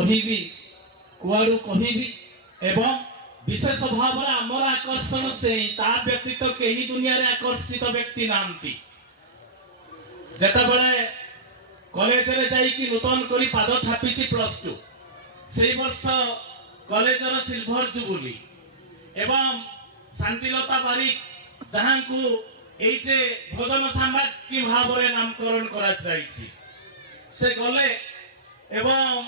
कहिबी कुआड़ू कहिबी एवं विशेष भाव में आमर आकर्षण से ता व्यतीत कहीं दुनिया रे आकर्षित व्यक्ति नांती जेता बळे कॉलेज रे जाई कि नूतन करी पाद थापिची +2 सेई वर्ष कॉलेज रो सिल्वर जुबली एवं शांतिलता बारिक जहां को एई जे भोजन सामग्री भाव रे नामकरण करा जाईची से गले एवं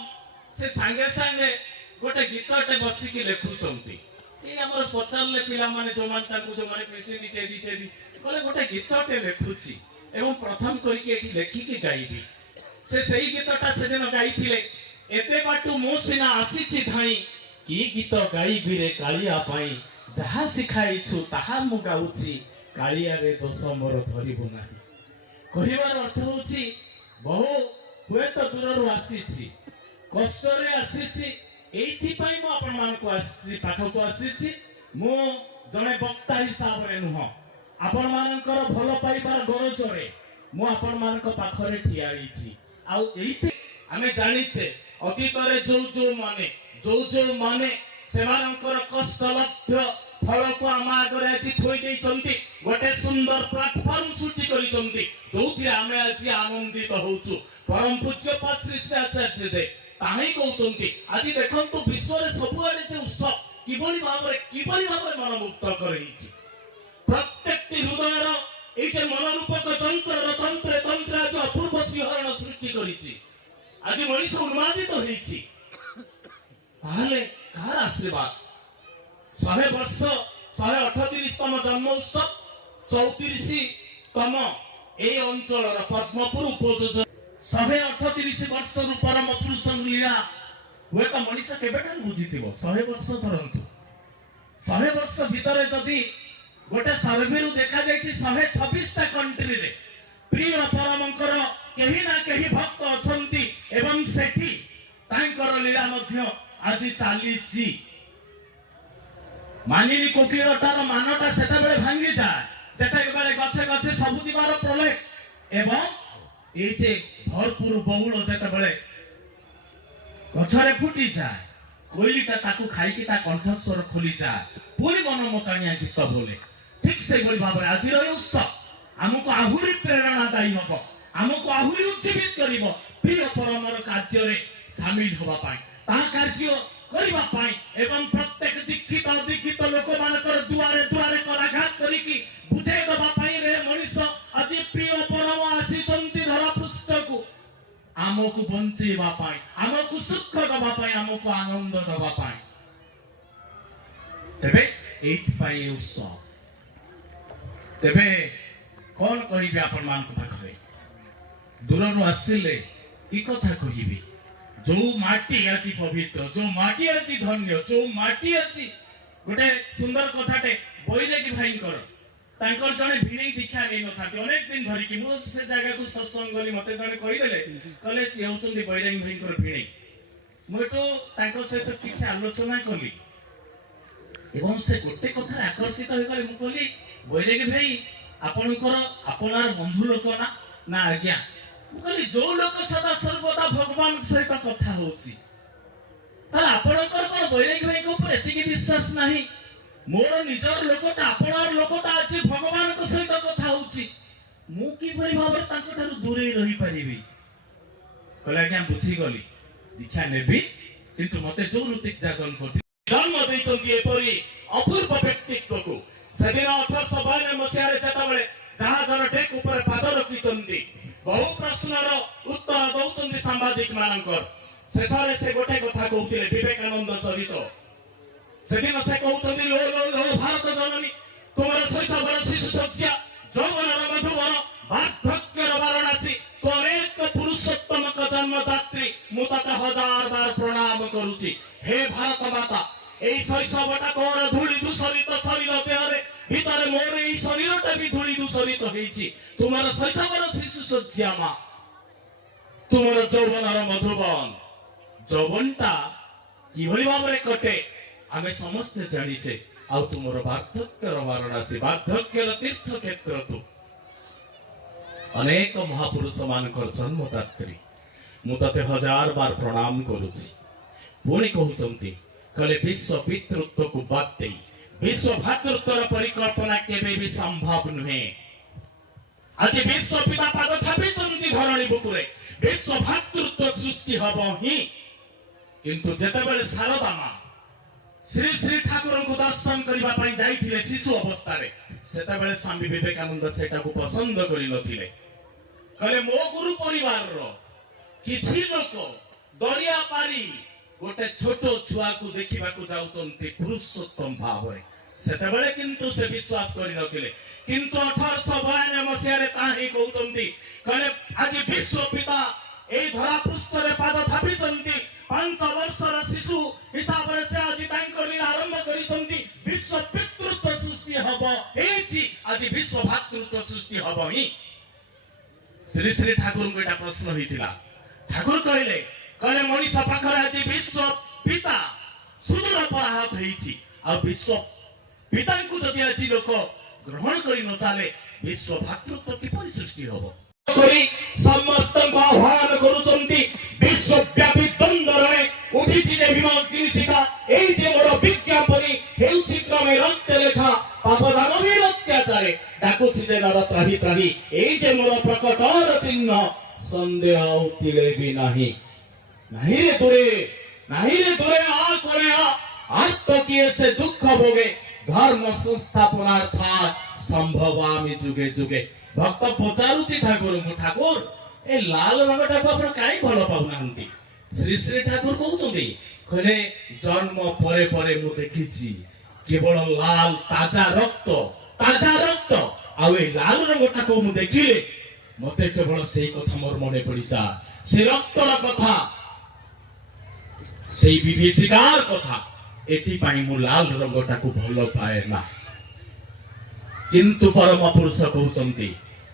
से संगे संगे गोटे गीतटे बसिकी लेखुचंती ए हमर पचारले पिला माने जो मान ताकू जो माने प्रेसिडेंट इत्यादि गले गोटे गीतटे लेखुची एवं प्रथम करके एठी लेखिकी गाइबी से सही गीतटा से दिन गाइथिले एते बाटू मो सिना आसीछि धाई की गीत गाइबी रे कालिया पाई जहा सिखाइछु ताहा मु गाउछि कालिया रे दोष मोर धरिबु नाही कहिबार अर्थ होछि बहु हुए तो दूरରୁ ଆସିଛି କଷ୍ଟରେ ଆସିଛି ଏଇଥିପାଇଁ ମୁଁ ଆପଣମାନଙ୍କୁ ଆସିଛି ପାଖକୁ ଆସିଛି ମୁଁ ଜଣେ ବକ୍ତା ହିସାବରେ ନୁହଁ ଆପଣମାନଙ୍କର ଭଲ ପାଇବାର ଗରଜରେ ମୁଁ ଆପଣମାନଙ୍କ ପାଖରେ ଠିଆ ହେଇଛି ଆଉ ଏଇଠି ଆମେ ଜାଣିଛେ ଅତୀତରେ ଯୋଉ ମାନେ ସେମାନଙ୍କର କଷ୍ଟଲବ୍ଧ ଫଳକୁ ଆମ ଆଗରେ ଆଜି ଥୋଇ ଦେଇଛନ୍ତି ଗୋଟେ ସୁନ୍ଦର ପ୍ଲାଟଫର୍ମ ସୃଷ୍ଟି କରିଛନ୍ତି ଯୋଉଥିରେ ଆମେ ଆଜି ଆନନ୍ଦିତ ହଉଛୁ परम पूज्य श्री श्री आचार्य दे ताही कहउतंती आज देखंतु विश्व रे सबुआडे जे उत्सव किबोली भाबरे मन मुक्त करैछि प्रत्येक हृदयर ए जे मनरूपक तंत्र आज अपूर्व सिंहरण सृष्टि करिछि आज मनुष्य उन्मादित होइछि ताहले कार आशीर्वाद 100 वर्ष 138तम जन्म उत्सव 34तम ए अंचल पद्मपुर उपयोजन 138 वर्ष परम पुरुष लीला हुए तो मनीषा केबेटा बुझीथिबो 100 वर्ष धरंतु 100 वर्ष भीतर जदि गोटे सर्वे रु देखा जायछि 126 टा कंट्री रे प्रिय परमंकर केही ना केही भक्त अछंती एवं सेठी तांकर लीला मध्य आज चालीछि मानिनी कोकिरटार मानटा सेटा बेले भांगी जाय जेटा बेले गछे गछे सबु दिबार प्रलय एवं ए जे भरपूर बहुल जेता बेले गछरे फुटी जाय कोइलीटा ताकू खाइकी ता कंठस्वर खोली जाय पूरी मन मतानिया गीत बोले ठीक से बोली भाबरे आज रो उत्सव हमको आहुरी प्रेरणादायी हबो हमको आहुरी उज्जीवित करिवो प्रिय परमर कार्य रे शामिल होबा पाई ता कार्य करिबा पाई एवं प्रत्येक दीक्षित लोक मानकर दुआरे दुआरे कराघात करिकी बुझे दबा पाई रे मनुष्य आज प्रिय परम आसी आमको बंचेवा पाई आमको सुख दबा पाई आमको आनंद दबा पाई तेबे एथि पाई उत्सव तेबे कोन कहिबे आपन मान को पाखरे दूरनु आसिले की कथा कहिबे जो माटी आछि पवित्र जो माटी आछि धन्य जो माटी आछि गोटे सुंदर कथाटे बैरागी भाई कर तांकर जने भिणी दीक्षा नै नथाती अनेक दिन धरि कि मु से जगह को सत्संग गली मते जने कहि देले कले से होचंदी बैरागी भाईकर भिणी मोटो तांकर सहित किछ आलोचना कली एवं से गोटे कथा आकर्षित होई गले मु कहली बैरागी भाई आपनकर आपनार बंधु लोक ना आज्ञा मु कहली जो लोक सदा सर्वदा भगवान सहित कथा होची ताला आपनकर कोन बैरागी भाई को ऊपर एतिकी विश्वास नाही मोर निजर लोकटा आपनार लोकटा अछि भगवान को सहित कथा होछि मु की भली भाबरे तांको थारु दूरे रही परिबी कला क्या बुझी गली दीक्षा नेबी किंतु मते जो ऋतिक जाजन कोथि जन्म दैछंती एपरी अपूर्व व्यक्तित्व को सेदिन 1852 मसिया रे जता बेले जहाजर टेक ऊपर पाद रखिचंती बहु प्रश्नर उत्तर दउचंती सांबादिक मानकर शेषरे से गोटे कथा कहउतिले विवेकानंद चरित सेदिन से कहउतंती लो लो लो भारत जननी तुम्हारे शैशवर शिशु सज्जा यौवनर मधुवन वार्धक्यर वाराणसी तोरेक पुरुषोत्तम का जन्मदात्री मु तते 1000 बार प्रणाम करूची हे भारत माता एई शैशवटा तोर धूली दूषित शरीर देहरे भीतर मोर एई शरीरटा भी धूली दूषित होईची तुम्हारे शैशवर शिशु सज्जा मा तुम्हारे यौवनर मधुवन यौवनटा किभली भाबरे कटे आमे समस्त जानिछे आ तुमर वार्धक्यर वाराणसी वार्धक्यर तीर्थ क्षेत्र तु अनेक महापुरुष मानकर जन्मदात्री मु तते 1000 बार प्रणाम करूची पुणी कहते कहले विश्व पितृत्व को बात दे विश्व भातृत्वर परिकल्पना केबे भी संभव नुहे। आज विश्व पिता पाद थापी धरणी बुकुरे विश्व भातृत्व सृष्टि हब ही किंतु जेतेबेले शारदा मां श्री श्री ठाकुर को दर्शन करने जाइथिले शिशु अवस्था रे सेतेबेले स्वामी विवेकानंद सेटा को पसंद करि नथिले। कहले मो गुरु परिवार रो किछि लोक दरिया पारी गोटे छोट छुआ को देखा जाउचंती पुरुषोत्तम भाव रे सेतेबेले किंतु से विश्वास करि नथिले किंतु 1892 मसिया रे ताही कहउचंती कहले आज विश्व पिता ए धरा पृष्ठ रे पाद थापिचंती 5 वर्षर शिशु हिसाब रे से आज तांको लीला आरंभ करिसंती विश्व पितृत्व सृष्टि हब हेछि आज विश्व भातृत्व सृष्टि हब ही। श्री श्री ठाकुर को एटा प्रश्न हिथिला ठाकुर कहले कहले मनीष पाखर आज विश्व पिता सुदूर पराहत हेछि आ विश्व पिता को जदि आज लोक ग्रहण करि न चाले विश्व भातृत्व किपरि सृष्टि हब करी समस्त आह्वान करूचंती विश्वव्यापी द्वंद्व रे उठिछि जे विमोक्तिशिखा एई जे मोर विज्ञापनी हेउछि क्रमे रक्त लेखा पाप दानवीर अत्याचारे डाकुछि जे नर त्राही त्राही एई जे मोर प्रकटर चिन्ह संदेह उतिले भी नाही नाही रे दूरे आ कोले आर्त किए से दुख भोगे धर्म संस्थापनार्थात् संभवामि जुगे जुगे। भक्त पचारुची ठाकुर को ठाकुर ए लाल रंगटा को आपण काई भलो पाउनांती। श्री श्री ठाकुर कहउचंदी कहले जन्म परे परे मु देखिछि केवल लाल ताजा रक्त आ ए लाल रंगटा को मु देखिले मते केवल सेई कथा मोर मने पड़ी जा से रक्तर कथा सेई विभीषिकार कथा एथि पाई मु लाल रंगटा को भलो पाए ना। किंतु परम पुरुष कहउचंती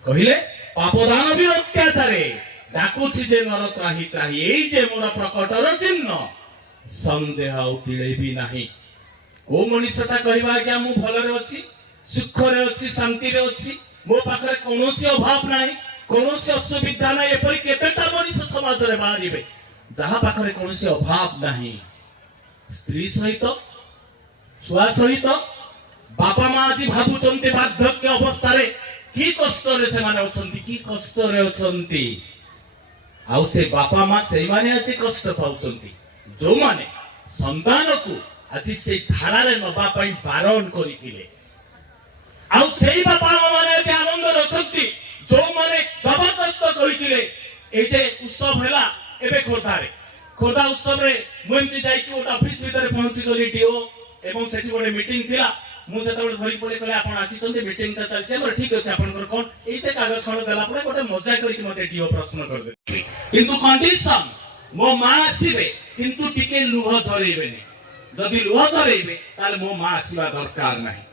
कहिले पापदान भी अत्याचारे डाकुछि जे नर त्राही त्राही एई जे मोर प्रकटर चिन्ह संदेह उतिले भी नाही। ओ मनीषटा कहबा कि मु भलरे अछि सुख रे अछि शांति रे अछि मो पाखरे कोनोसी अभाव नाही कोनोसी असुविधा नाही एपरि केतेटा मनीष समाज रे बाहरिबे जहा पाखरे कोनोसी अभाव नाही स्त्री सहित छुआ सहित बापा मां आज भाबुचंती वार्धक्य अवस्था रे की कष्ट रे से माने अछंती की कष्ट रे अछंती आउ से बापा मां से माने आज कष्ट पाउचंती जो माने संतान को आज से धारा रे नबा पई बारण करिथिले आउ सेई बापा माने आज आनंद रे अछंती जो माने जबरदस्त कहिथिले ए जे उत्सव हैला एबे खोर्धा उत्सव रे मुंती जाई कि ओटा ऑफिस भीतर पहुंची गली डीओ एवं सेठी गोटे मीटिंग थिला मु जेतेबेले धरि पड़े कहले आपण आसीचंती मीटिंग ता चलছে हमर ठीक अछि आपनकर कोन एई जे कागज खण देला पड़े गोटे मजा करी कि मते डीओ प्रश्न कर दे किंतु कंडीशन मो मां आसीबे किंतु टिके लुह झरेबेनी जदि लुह झरेबे ताले मो मां आसीबा दरकार नाही।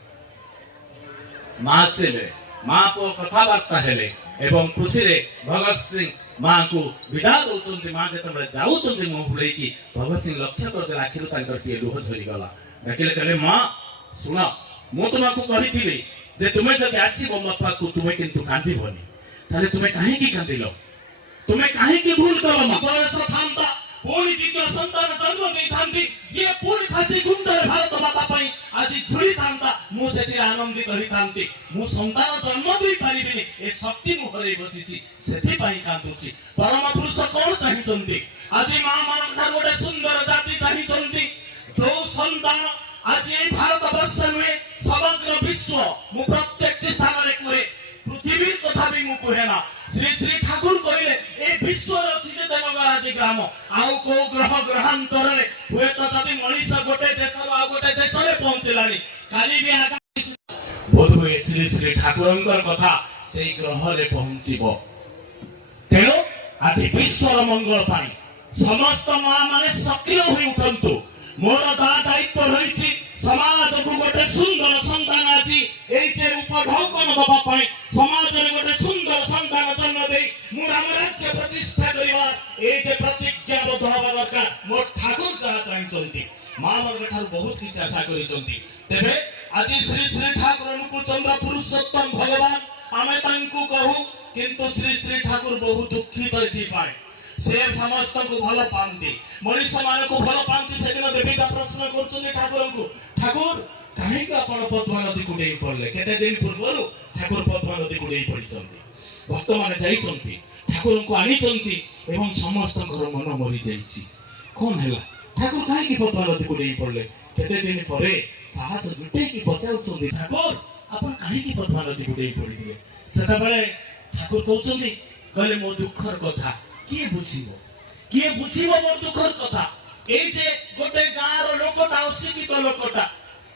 मां आसीबे मां को कथा वार्ता हेले एवं खुशी रे भगत सिंह मां को विदा दउचंती मां जेतेबेले जाउचंती मो भुले कि भगत सिंह लक्ष्य कर दे आखिर तांकर टिए लुह झरी गला डाकिले कहले मां सुना मु तुमको कहिथिले जे तुमे जदि आसीबो मो पाखु तुमे किंतु कांदिबोनी ताले तुमे काहे की कांदिलो तुमे काहे की भूल कलो मा बरस थांता पुणी द्वितीय संतान जन्म देई थांती जे पुणी फासी गुंडरे भारत माता पई आज झुरी थांता मु सेति आनंदित होई थांती मु संतान जन्म देई पारिबिनी ए शक्ति मु हरै बसिछि सेति पई कांदुछि। परम पुरुष कोन चाहिचंती आज मां मान ठार गोटे सुंदर जाति चाहिचंती जो संतान आज ए भारत वर्ष में समग्र विश्व मु प्रत्येक स्थान रे कुहे पृथ्वी कथा भी मु कहेना श्री श्री ठाकुर कहले ए विश्व रछि जे देवगराजी ग्राम आउ को ग्रह ग्रहांतर रे हुए तो जदि मनीष गोटे देश आ गोटे देश रे पहुंचलानी काली भी आगा बोध हुए श्री श्री ठाकुरंकर कथा सेई ग्रह रे पहुंचीबो तेनो आज विश्वर मंगल पाई समस्त मां माने सक्रिय होई उठंतु मोर दायित्व रही समाज को गोटे सुंदर संतान आज ये उपढौकन दबा पाए समाज में गोटे सुंदर संतान जन्म दे मु राम राज्य प्रतिष्ठा करवा ए जे प्रतिज्ञाबद्ध हवा दरकार मो ठाकुर जहा चाहिचंती मां मन ठार बहुत किछ आशा करिचंती तेबे आज श्री श्री ठाकुर अनुकूल चंद्र पुरुषोत्तम भगवान आमे तांकु कहू किंतु श्री श्री ठाकुर बहुत दुखित होई पाए से समस्त को भल पाती मनीष मान को भल पाती से दिन देविका प्रश्न कर ठाकुर को ठाकुर कहीं पद्मा नदी को डेई पड़े केते दिन पूर्व ठाकुर पद्मा नदी को डेई पड़ी भक्त मैंने जाइंट ठाकुर को आनी समस्त मन मरी जाइए कौन है ठाकुर कहीं पद्मा नदी को डेई पड़े केते दिन पर साहस जुटे बचाऊ ठाकुर अपन कहीं पद्मा नदी को डेई पड़े से ठाकुर कहते कहले मो दुखर कथा किए बुझीब मोर दुखर कथा এই যে গোটে গাঁর লোকটা অশিক্ষিত লোকটা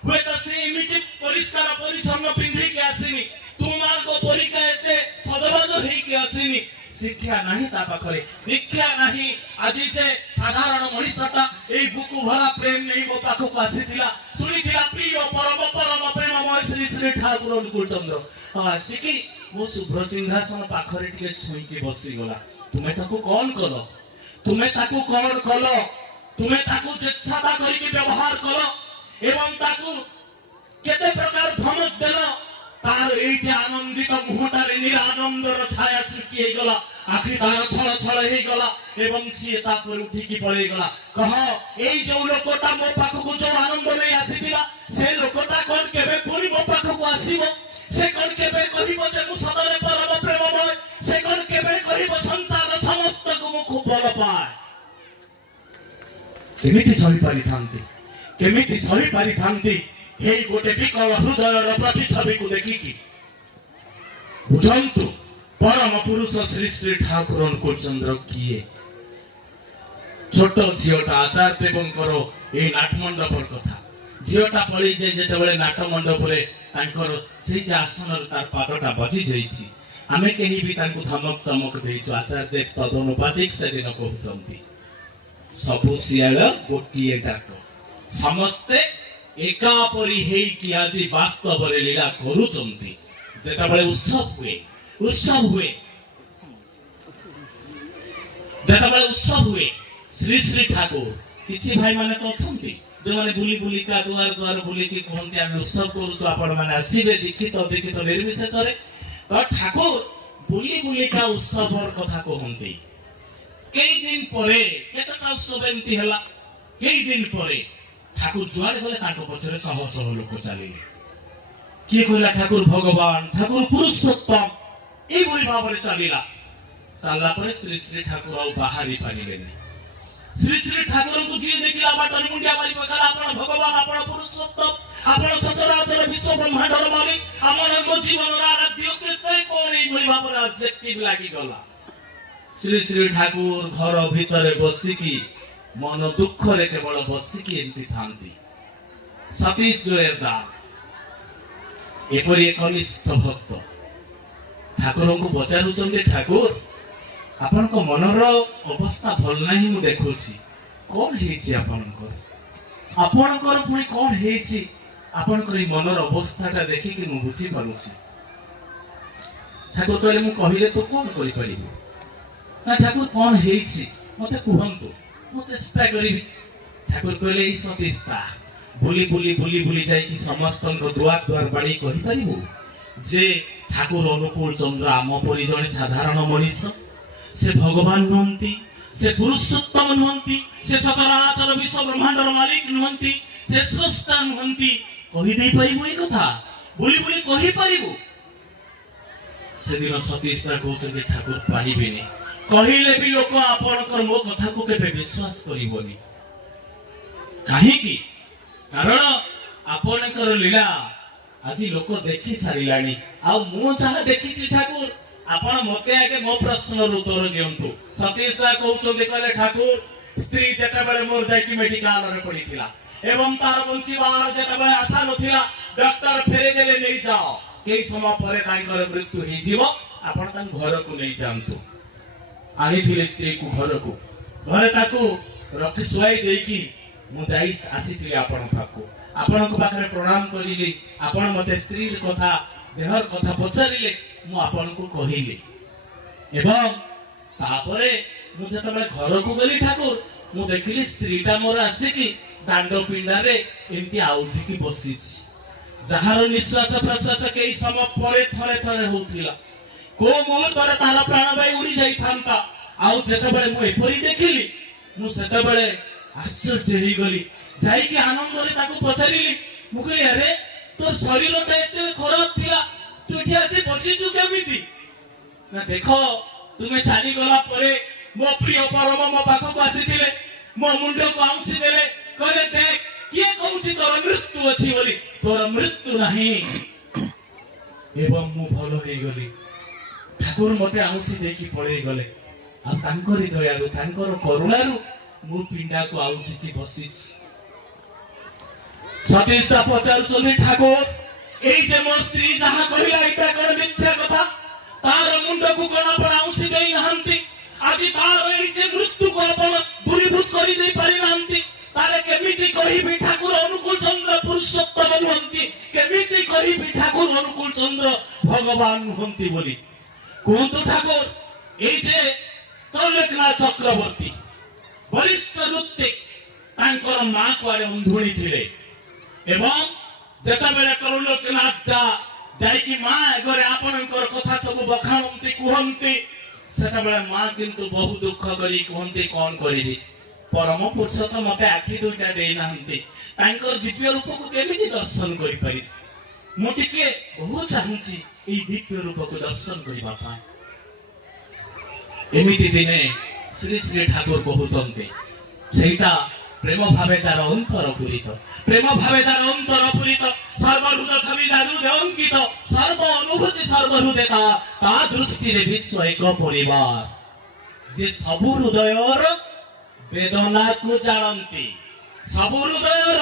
হয়তো সে এমিতি পরিষ্কার পরিচ্ছন্ন পিঁধিকি আসিনি তোমার পরীক্ষা এতে সদবাজ হইকি আসিনি শিক্ষা নাহি তা পাখরে দীক্ষা নাহি আজি যে সাধারণ মনুষ্যটা এই বুকু ভরা প্রেম নেই মো পাখକୁ আসিଥିଲା শুনিଥିଲା প্রিয় পরম পরম প্রেমময় শ্রী শ্রী ঠাকুর অনুকূল চন্দ্র আসিকি মো শুভ্র সিংহাসন পাখরে টিকে ছুঁইকি বসিগলা তুমি তাকে কଣ কଲ তুমি তাকে কଣ কল তুমি তাকে যেচ্ছাটা করিকি ব্যবহার কল এবং তাকে কেতে প্রকার ধমক দেল তার এই যে আনন্দিত মুহূর্তে নিরানন্দর ছায়া সৃষ্টি হয়ে গলা আখি তার ছল ছল হয়ে গলা এবং সে তারপরে উঠিকি পড়ে গলা কহ এই যে লোকটা মো পাখକୁ যে আনন্দ নেই আসিଥିଲା সে লোকটা কোন কেবে পুরি মো পাখକୁ আসিব সে কোন কেবে কহিব যে মু সদরে পরম প্রেমময় সে কোন কেবে কহিব সংসার সমস্তକୁ মু খুব ভাল পায় কেমিতি সহি পারিথান্তি এই গোটে বিকল হৃদয়র প্রতিছবিକୁ ଦେଖିକି বুঝন্তু পরম পুরুষ শ্রী শ্রী ঠাকুর অনুকূল চন্দ্র কিয়ে ছোট ঝিওটা আচার্য দেবঙ্কর এই নাটমণ্ডপর কথা ঝিওটা পড়ি যে যেতବେଳେ নাট মণ্ডপরে তাঙ্কর সেই যে আসনর তার পাদটা বজি যাইছি আমি কেহি বি তাঙ্কু ধমক চমক ଦେଇଛୁ আচার্য দেব তদনুপাতিক সেদিন কହୁଛନ୍ତି ସବୁ ଶିଆଳ ଗୋଟିଏ ଡାକ ସମସ୍ତେ ଏକାପରି ହେଇକି ଆଜି ବାସ୍ତବରେ ଲୀଳା କରୁଛନ୍ତି ଯେତେବେଳେ ଉତ୍ସବ ହୁଏ ଯେତେବେଳେ ଉତ୍ସବ ହୁଏ ଶ୍ରୀ ଶ୍ରୀ ଠାକୁର କିଛି ଭାଇ ମାନେ ତ ଅଛନ୍ତି ଯେଉଁମାନେ ବୁଲି ବୁଲିକା ଦୁଆର ଦୁଆର ବୁଲିକି କୁହନ୍ତି ଆମେ ଉତ୍ସବ କରୁଛୁ ଆପଣ ମାନେ ଆସିବେ ଦୀକ୍ଷିତ ନିର୍ବିଶେଷରେ ତ ଠାକୁର ବୁଲି ବୁଲିକା ଉତ୍ସବର କଥା କୁହନ୍ତି कई दिन परे केतटा उत्सव एमती हला कई दिन परे ठाकुर जुआड़े गले ताको पछरे शह शह लोक चलिले किए कहला ठाकुर भगवान ठाकुर पुरुषोत्तम এই বলি ভাবে চালিলা পরে শ্রী শ্রী ঠাকুর আর বাহারি পারিলেনি শ্রী শ্রী ঠাকুরଙ୍କୁ ଯିଏ ଦେଖିଲା ବାଟରେ ମୁଣ୍ଡିଆ ମାରି ପକାଲା ଆପଣ ଭଗବାନ ଆପଣ ପୁରୁଷୋତ୍ତମ ଆପଣ ସଚରାଚର ବିଶ୍ୱ ବ୍ରହ୍ମାଣ୍ଡର ମାଲିକ ଆମର ମୋ ଜୀବନର ଆରାଧ୍ୟ କେତେ କଣ এই বলি ଭାବରେ ଅବଜେକ୍ଟିଭ লাগি গলা श्री श्री ठाकुर घर भितर बसिकी मन दुख रे केवल बसिकी एमती थांती सतीश जोरदार एपरी एक निष्ठ भक्त ठाकुर को पचारुचंदी ठाकुर आपण को मनर अवस्था भल नहीं मु देखुची कौन हेची आपणकर पुणी कौन हेची आपणकर मनर अवस्थाटा देखिकी मु बुझी पारुची ठाकुर कहले मु कहिले तो कौन करि परिबो ना ठाकुर कौन हेची मते कहंतु मु चेष्टा करिबी ठाकुर कहले ई सतीस्ता बुली बुली बुली बुली जाई कि समस्त को दुआर दुआर बाड़ी कहि परिबो जे ठाकुर अनुकूल चंद्र आम परि जने साधारण मनुष्य से भगवान नहंती से पुरुषोत्तम नहंती से सचराचर विश्व ब्रह्मांडर मालिक नहंती से स्रष्टा नहंती कहि देई परिबो ई कथा बुली बुली कहि परिबो से दिन सतीस्ता कहउछे ठाकुर पारिबेनी कहिले भी लोक आपणकर मो कथा को केबे विश्वास करिवोनी काहे की कारण आपणकर लीला आज लोक देखि सारिलानी आ मु जहा देखिछि ठाकुर आपण मते आगे मो प्रश्न उत्तर दियंतु सतीश दा कहउछते कहले ठाकुर स्त्री जेता बेले मोर जाकी मेडिकल रे पड़ीथिला एवं तार बंचीबार जेता बेले आशा नथिला डॉक्टर फेरे देले नै जाओ केई समय परे तांकर मृत्यु हे जीव आपण तां घर को नै जानतु आनी थिले स्त्री को घरे ताकू रखी सुआई देकी मु जाई आसीथिली आपण पाखो आपण को पाखरे प्रणाम करिली आपण मते स्त्री कथा देहर कथा पचारिले मु आपण को कहिली एवं तापरे मु जता बेले घर को गली ठाकुर मु देखिली स्त्रीटा मोर आसीकी दांडो पिंडा रे एंती आउची की बसीछि जहार निश्वास प्रश्वास केई समय परे थरे थरे होउथिला को मुहूर्त तार प्राणवायु उड़ी जाई थांता आउ जेतेबेले मु एपरी देखिली मु सेतेबेले आश्चर्य हेई गली जाई कि आनंद रे ताको पछारिली मु कहली अरे तोर शरीरटा एते खराब थिला तू एठी आसी बसिचु केमिति ना देखो तुमे चाली गला परे मो प्रिय परम मो पाखो आसीथिले मो मुंड को आउसी देले कहले देख किए कहूची तोर मृत्यु अछि बोली तोर मृत्यु नहीं एवं मु भलो हेई गली ठाकुर मते आउसी देखि पळे गले आ तांकरी दयारु तांकर करुणारु मु पिंडा को आउची कि बसिछि सतीशा पचारुचंदी ठाकुर एई जे मो स्त्री जहा कहिला इटा कोन मिथ्या कथा तार मुंड को कोन पर आउसी देई नहंती आज तार एई जे मृत्यु को अपन दूरीभूत करि देई पारि नहंती तारे केमिति कहिबि ठाकुर अनुकूल चंद्र पुरुषोत्तम नुहंती केमिति कहिबि ठाकुर अनुकूल चंद्र भगवान नुहंती बोली कोंतु ठाकुर एई जे त्रैलोक्यनाथ चक्रवर्ती वरिष्ठ ऋत्विक तांकर मां कुआडे अंधुणी थिले एवं जेता बेले त्रैलोक्यनाथ जाई कि मां एगरे आपनकर कथा सब बखानंती कुहंती सेता बेले मां किंतु बहु दुख करी कुहंती कोन करिबी परम पुरुषोत्तम मते आखि दुईटा देई नाहंती तांकर दिव्य रूप को केमिति दर्शन करि पारि मु टिके बहु चाहूची ई दिव्य रूप को दर्शन करिबा पाए एमिति दिने श्री श्री ठाकुर कहउचंते सेटा प्रेम भावे जार अंतर पूरित प्रेम भावे जार अंतर पूरित सर्वहृदय छवि जारु देवंकित सर्व अनुभूति सर्वहृदय ता दृष्टि रे विश्व एक परिवार जे सब हृदयर वेदना को जानती सब हृदयर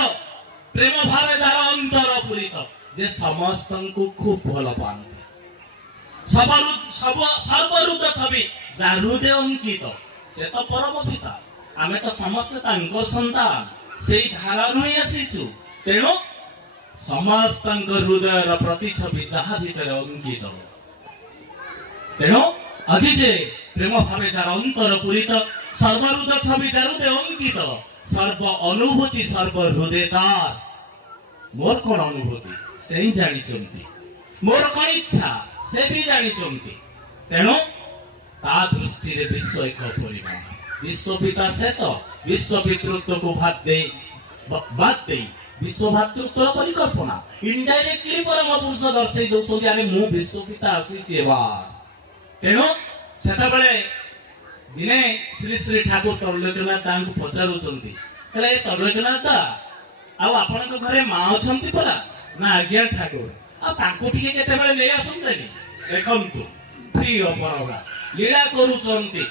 प्रेम भावे जार अंतर पूरित जे समस्त को खूब भल पाते सर्वहृदय छवि जार हृदय अंकित से तो परम पिता आमे तो समस्त तांकर संतान सेई धारा रही आसीचु तेणु समस्त हृदय प्रतिछवि जहा भीतर अंकित तेणु आज जे प्रेम भावे जार अंतर पूरित सर्वहृदय छवि जार हृदय अंकित सर्व अनुभूति सर्व हृदयतार मोर कौन अनुभूति से जानी मोर कौन इच्छा से भी जानी तेणु ता दृष्टि रे विश्व एक परिवार विश्व पिता से तो विश्व पितृत्व को बात दे विश्व भातृत्व परिकल्पना इनडायरेक्टली परम पुरुष दर्शई दउछों आरे मु विश्व पिता आसी तेणु सेता बेले दिने श्री श्री ठाकुर त्रैलोक्यनाथ तांको पचारुचंती कहले त्रैलोक्यनाथ आ आपन घरे मां अछंती परा ना आज्ञा ठाकुर आ तांको ठीके केते बेले ले आसंतनी देखंतु प्रिय परगा लीला करूचंती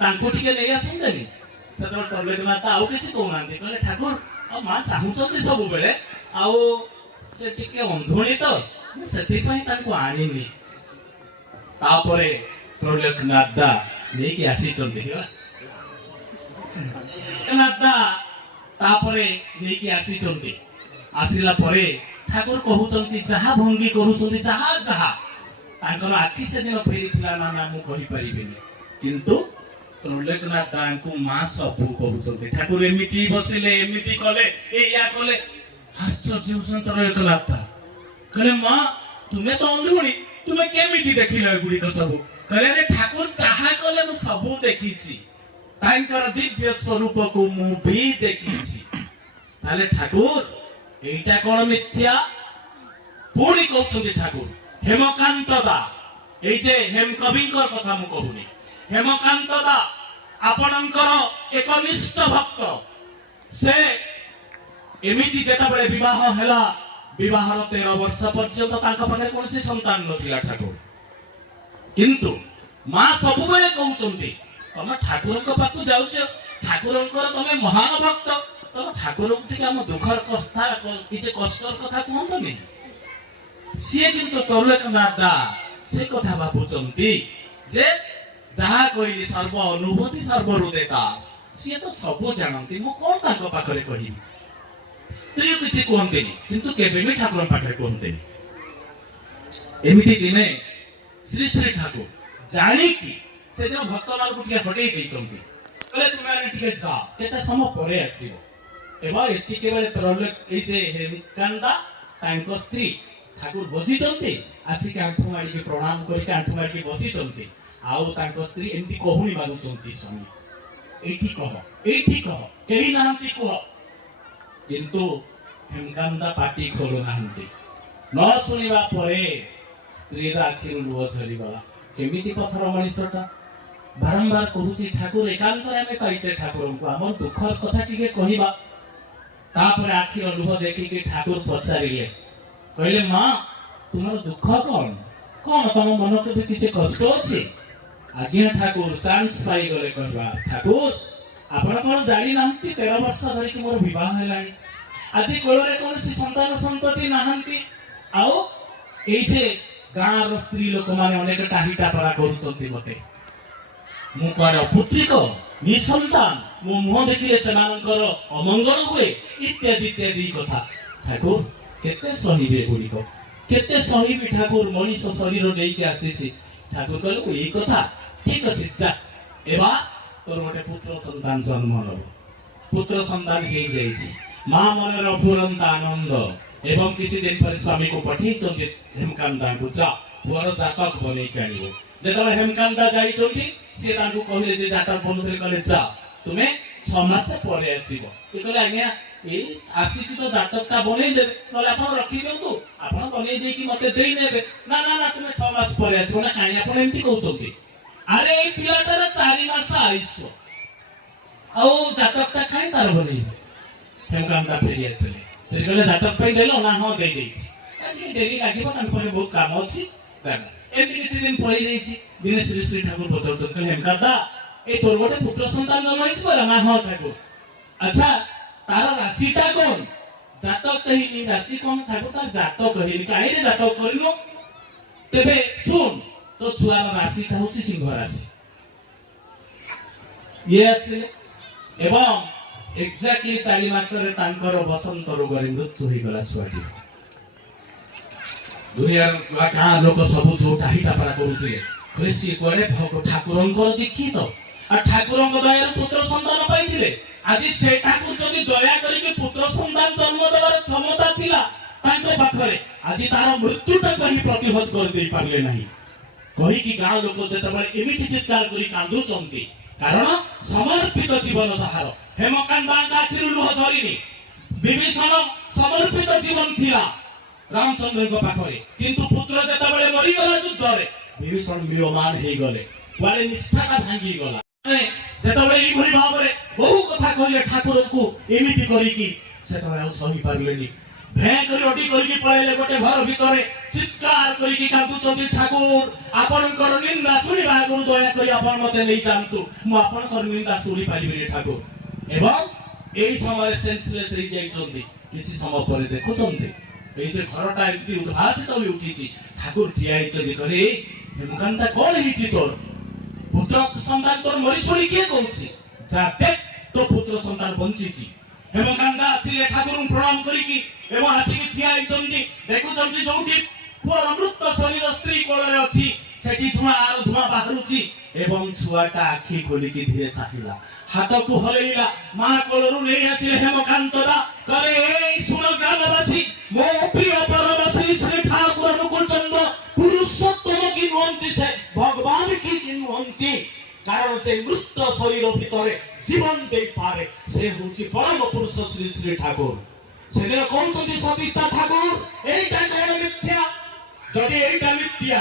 तांको ठीके ले आसंतनी सेतो त्रैलोक्यनाथ आउ किछि कहउनांती कहले ठाकुर आ मां चाहुचंती सब बेले आउ से ठीके अंधुणी तो सेति पई तांको आनिनी तापरे त्रैलोक्यनाथ दा लेके आसी चंदी तापरे लेके आसी चंदी आसिला परे ठाकुर कहउचंती जहा भंगी करूचंती जहा जहा तांकर आखि से दिन फेरिथिला ना ना मु कहि परिबेनी किंतु त्रैलोक्यनाथ दांको मां सब कहउचंती ठाकुर एमिति बसिले एमिति कले एया कले आश्चर्य होसन त्रैलोक्यनाथ कहले मां तुमे तो अंधुणी तुमे केमिति देखिले गुडी को सब कहले रे ठाकुर चाहा कले मु सबु देखिछि तांकर दिव्य स्वरूप को मु भी देखिछि ताले ठाकुर एटा कोन मिथ्या पूरी कहउछन्ती ठाकुर हेमकांत दा एई जे हेम कविंकर कथा मु कहूनी हेमकांत दा आपनकर एकनिष्ठ भक्त से एमिति जेता बेले विवाह हैला विवाहर 13 वर्ष पर्यंत तांका पाखरे कोनसी संतान नथिला ठाकुर किंतु मां सब बेले कहउचंती तमे ठाकुरक पाकु जाउछ ठाकुरंकर तमे महान भक्त तमे ठाकुरक टिके हम दुखर कष्टा किछे कष्टर कथा कहंतनी सिए किंतु त्रैलोक्यनाथ दा से कथा भाबुचंती जे जहा कहली सर्व अनुभूति सर्व हृदयता सिए तो सब जानती मु कोन तांको पाखरे कहि स्त्री किछि कहंतनी किंतु केबे भी ठाकुर पाखरे कहंतनी एमिति दिने श्री श्री ठाकुर जानी कि से दिन भक्त मान को टिके हटई दैचंती कहले तुमे आने टिके जा केते समय परे आसीबो एबा एति केबे त्रैलोक ए जे हेमकांदा तांको स्त्री ठाकुर बसी चंती आसी के आंठू मारी के प्रणाम करी के आंठू मारी के बसी चंती आउ तांको स्त्री एमती कहूनी मागुचंती स्वामी एठी कह केही नांती कह किंतु हेमकांदा पाटी खोलु नांती न सुनिबा परे स्त्री आखिरु लुह झरी गला केमिति पथर मनिषटा बारंबार कहूची ठाकुर एकांत रे आमे पाइचे ठाकुर को हमर दुखर कथा टिके कहिबा तापर आखिर लुह देखि कि ठाकुर पचारिले कहले मां तुमर दुख कोन कोन तम मन के किछि कष्ट अछि आज्ञा ठाकुर चांस पाई गले कहबा ठाकुर आपण कोन जानि नांती 13 वर्ष धरि कि मोर विवाह हेलानी আজি कोळरे कोनसी संतान संतति नाहंती आउ एई जे गाँर स्त्री लोक माने अनेक टाहिटा परा करूचंती मते मु कुआडे पुत्रिक निसंतान मो मुह देखिले सेमानकर अमंगल हुए इत्यादि इत्यादि कथा ठाकुर केते सहिबे गुड़िक केते सहिबे ठाकुर मनीष शरीर लेके आसीछि ठाकुर कहले एई कथा ठीक अछि जा एबा तोर गोटे पुत्र संतान जन्म लब पुत्र संतान हे जाइछि मां मनर अफुरंत आनंद एवं किसी दिन पर स्वामी को पठे चंदी हेमकांदा को जा पुअर जातक बनै कानिबो जेतबे हेमकांदा जाई चंदी से तांको कहले जे जातक बनुथले कहले जा तुमे 6 मास परे आसीबो ते कहले आज्ञा ए आसीछि तो जातकटा बनै देबे कहले आपण रखि दियंतु आपण बनै देई कि मते देई नेबे ना ना ना तुमे 6 मास परे आसीबो ना काई आपण एंती कहउचंती अरे ए पिलाटार 4 मास आइसो औ जातकटा काई तार बनै हेमकांदा फेरी आसले से कहले जातक पे देलो ना हो दे देछि काकी डेली लागिबो कान परे बहुत काम अछि दादा एमती किछि दिन पळै जाइछि दिने श्री श्री ठाकुर बचाउत कहले हेमकांदा ए तोर गोटे पुत्र संतान जन्म होइछ बरा ना हो ठाकुर अच्छा तार राशिटा कोन जातक कहिनी राशि कोन ठाकुर तार जातक कहिनी काहे रे जातक करिनो तेबे सुन तो छुआर राशिटा होछि सिंह राशि यस एवं एक्जाक्टली 4 मास रे तांकर बसंत रोग रे मृत्यु होई गला छुआटी दुनिया का लोक सब जोटा हिटा परा करूथिले कृषि कोडे भग ठाकुरंकर दीक्षित आ ठाकुरंक दयार पुत्र संतान पाइथिले आज से ठाकुर जदी दया करी के पुत्र संतान जन्म देबार क्षमता थिला तांको पाखरे आज तार मृत्युटा कहि प्रतिहत कर देई पारले नाही कहि कि गाँ लोक जेतबे एमिति चित्कार करी कांदु चंती कारण समर्पित जीवन ताहार हेमकांदा आखिरु लुह झरिनी विभीषण समर्पित जीवन थिला रामचंद्र को पाखरे किंतु पुत्र जेतबेले मरि गला युद्ध रे विभीषण मियमान हे गले वाले निष्ठाटा भांगी गला जेतबेले ई भली भाव रे बहु कथा कहले ठाकुर को एमिति करी कि सेतबे आ सही पारलेनी भे करी ओडी करी कि पळेले गोटे घर भितरे चित्कार करी कि कांदु चंदी ठाकुर आपनकर निंदा सुनि बागुर दया करी आपन मते नै जानतु मु आपनकर निंदा सुनि पारिबे ठाकुर एवं एई समय सेंसलेस रही जाई चंदी किछि समय परे देखो चंदी एई जे घरटा एमती उद्भासित होई उठिछि ठाकुर ठियाई चली करे हेमकांदा कोन हिछि तोर पुत्र संतान तोर मरि छोड़ी के कहछि जाते तो पुत्र संतान बंचिछि हेमकांदा आसीले ठाकुर प्रणाम करी कि एवं आसी ठियाई चंदी देखो चंदी जोठी पुअर अमृत शरीर स्त्री कोलरे अछि सेठी धुआ बाहरुछि एवं छुआटा आखि खोली की धीरे चाहिला हाथ को हलेइला मां कोलरु नै आसीले हेमकांतदा करे ए सुन ग्रामवासी मो प्रिय परमश्री श्री ठाकुर अनुकूल चंद्र पुरुषोत्तम की नोंती से भगवान की नोंती कारण से मृत शरीर भितरे जीवन दे पारे से होची परम पुरुष श्री श्री ठाकुर सेदिन कोन कोन सतीस्ता ठाकुर एटा कोन मिथ्या जदि एटा मिथ्या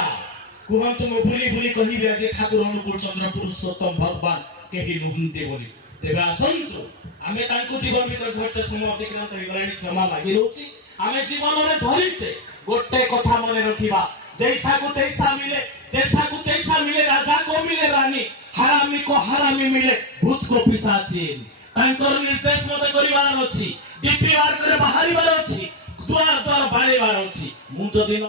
कुहंतु मो भूली भूली कहिबे जे ठाकुर अनुकूल चंद्र पुरुषोत्तम भगवान केही नुहंते बोली तेबे आसंतु आमे तांको जीवन भीतर घटचे समय देखिना तो गलानी क्षमा मागी होची आमे जीवन रे धरिसे गोटे कथा मने रखिबा जैसा को तैसा मिले राजा को मिले रानी हरामी को हरामी मिले भूत को पिशाची तांकर निर्देश मते करिवार अछि डीपीआर करे बाहरिबार अछि द्वार द्वार बारेबार अछि मु जदिन